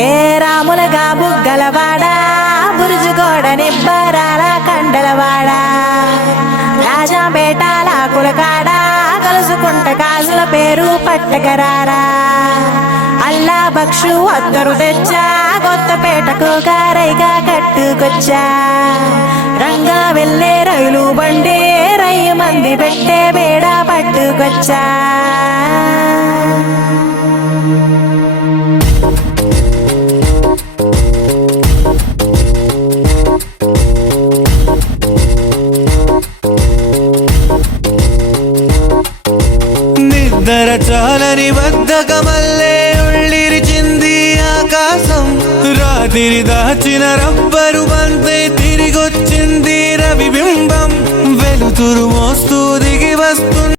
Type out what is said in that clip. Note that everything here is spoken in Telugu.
ఏ రాములగా బుగ్గలవాడా బురుజుగోడ నిబ్బరాల కండలవాడ రాజాపేటాల కులకాడ కలుసుకుంట కాసుల పేరు పట్టకరారా అల్లా బక్షు అద్దరు తెచ్చా కొత్తపేటకు కారైగా కట్టుకొచ్చా రంగా వెళ్ళే రైలు బండి రయ్య మంది పెట్టే బేడ పట్టుకొచ్చా నిద్ర చాలని బద్ధకమల్లే ఉళ్ళిరిచింది ఆకాశం రాత్రి దాచిన రబ్బరు బంతే తిరిగొచ్చింది రవిబింబం వెలుతురు మోస్తూ దిగి వస్తుంది